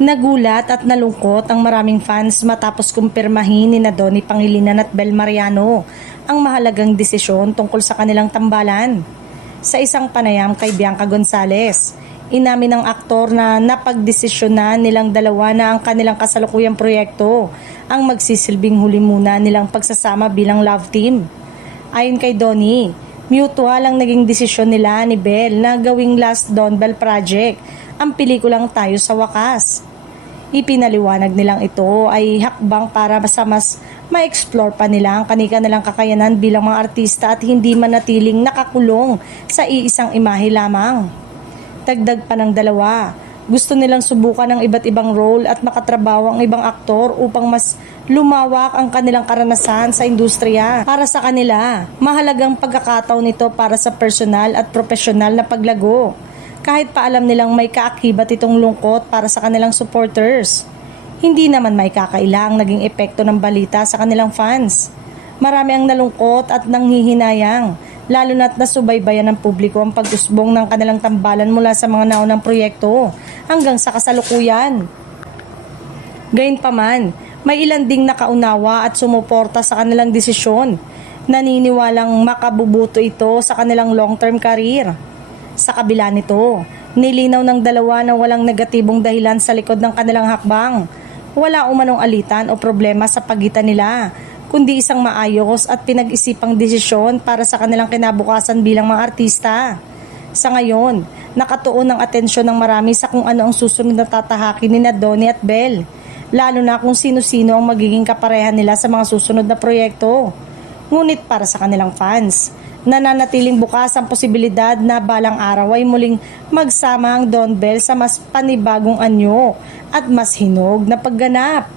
Nagulat at nalungkot ang maraming fans matapos kumpirmahin ni Donnie Pangilinan at Bel Mariano ang mahalagang desisyon tungkol sa kanilang tambalan. Sa isang panayam kay Bianca Gonzalez, inamin ng aktor na napagdesisyonan nilang dalawa na ang kanilang kasalukuyang proyekto ang magsisilbing huli muna nilang pagsasama bilang love team. Ayon kay Donnie, mutual ang naging desisyon nila ni Bel na gawing last Don Bell project ang pelikulang Tayo sa Wakas. Ipinaliwanag nilang ito ay hakbang para sa mas ma-explore pa nila ang kanilang kakayanan bilang mga artista at hindi manatiling nakakulong sa iisang imahe lamang. Dagdag pa ng dalawa, gusto nilang subukan ang iba't ibang role at makatrabaho ang ibang aktor upang mas lumawak ang kanilang karanasan sa industriya. Para sa kanila, mahalagang pagkakataon nito para sa personal at profesional na paglago. Kahit pa alam nilang may kaakibat itong lungkot para sa kanilang supporters. Hindi naman may kakaila ang naging epekto ng balita sa kanilang fans. Marami ang nalungkot at nanghihinayang, lalo na't nasubaybayan ng publiko ang pag-usbong ng kanilang tambalan mula sa mga naunang proyekto hanggang sa kasalukuyan. Gayunpaman, may ilan ding nakaunawa at sumuporta sa kanilang desisyon. Naniniwalang makabubuto ito sa kanilang long-term career. Sa kabila nito, nilinaw ng dalawa na walang negatibong dahilan sa likod ng kanilang hakbang. Wala umanong alitan o problema sa pagitan nila, kundi isang maayos at pinag-isipang desisyon para sa kanilang kinabukasan bilang mga artista. Sa ngayon, nakatuon ang atensyon ng marami sa kung ano ang susunod na tatahakin ni Donnie at Bel, lalo na kung sino-sino ang magiging kaparehan nila sa mga susunod na proyekto. Ngunit para sa kanilang fans, nananatiling bukas ang posibilidad na balang araw ay muling magsama ang Don Bell sa mas panibagong anyo at mas hinog na pagganap.